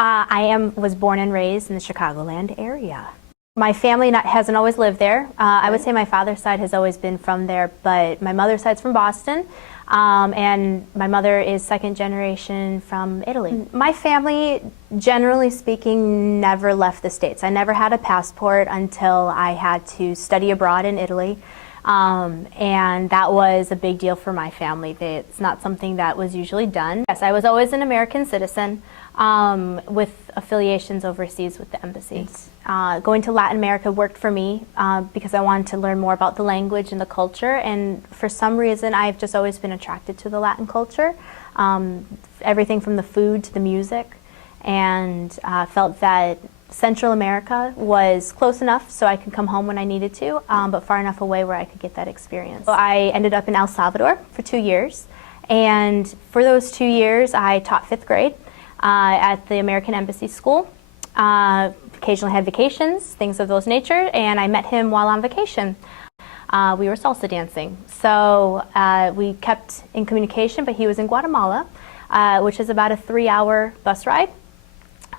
Was born and raised in the Chicagoland area. My family hasn't always lived there. I would say my father's side has always been from there, but my mother's side's from Boston, and my mother is second generation from Italy. My family, generally speaking, never left the States. I never had a passport until I had to study abroad in Italy. And that was a big deal for my family. It's not something that was usually done. Yes, I was always an American citizen with affiliations overseas with the embassy. Going to Latin America worked for me because I wanted to learn more about the language and the culture, and for some reason I've just always been attracted to the Latin culture, everything from the food to the music, and felt that Central America was close enough so I could come home when I needed to, but far enough away where I could get that experience. So I ended up in El Salvador for 2 years, and for those 2 years I taught 5th grade at the American Embassy School. Occasionally had vacations, things of those nature, and I met him while on vacation. We were salsa dancing, so we kept in communication, but he was in Guatemala, which is about a 3-hour bus ride.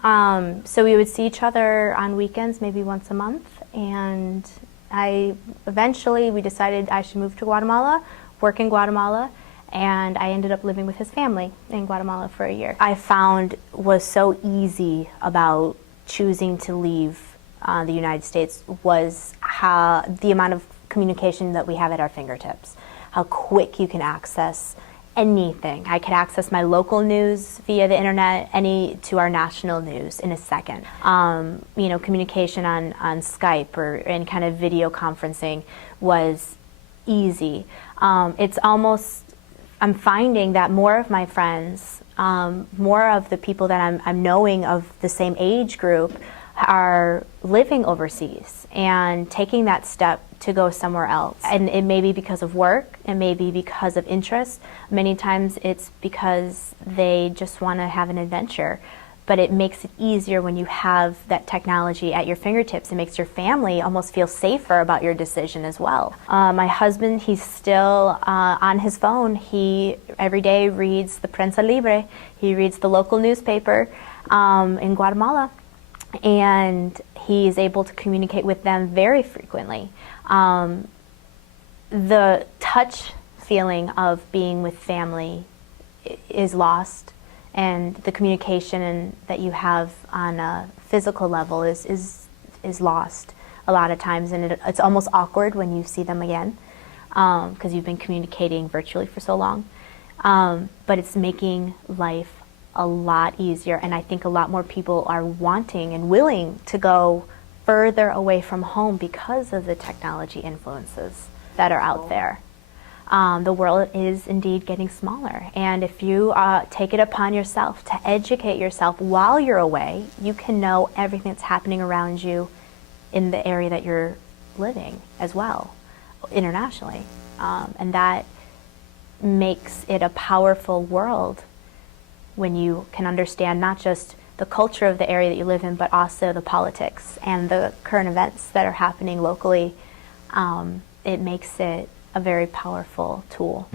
So we would see each other on weekends, maybe once a month, and eventually we decided I should move to Guatemala, work in Guatemala, and I ended up living with his family in Guatemala for a year. I found was so easy about choosing to leave the United States was how the amount of communication that we have at our fingertips, how quick you can access anything. I could access my local news via the internet, to our national news in a second. You know, communication on Skype or any kind of video conferencing was easy. It's almost, I'm finding that more of my friends, more of the people that I'm knowing of the same age group are living overseas and taking that step to go somewhere else. And it may be because of work, it may be because of interest. Many times it's because they just want to have an adventure. But it makes it easier when you have that technology at your fingertips. It makes your family almost feel safer about your decision as well. My husband, he's still on his phone. He every day reads the Prensa Libre. He reads the local newspaper in Guatemala, and he's able to communicate with them very frequently. The touch feeling of being with family is lost, and the communication that you have on a physical level is lost a lot of times, and it's almost awkward when you see them again because you've been communicating virtually for so long. But it's making life a lot easier, and I think a lot more people are wanting and willing to go further away from home because of the technology influences that are out there. The world is indeed getting smaller, and if you take it upon yourself to educate yourself while you're away, you can know everything that's happening around you in the area that you're living as well, internationally. And that makes it a powerful world when you can understand not just the culture of the area that you live in, but also the politics and the current events that are happening locally. It makes it a very powerful tool.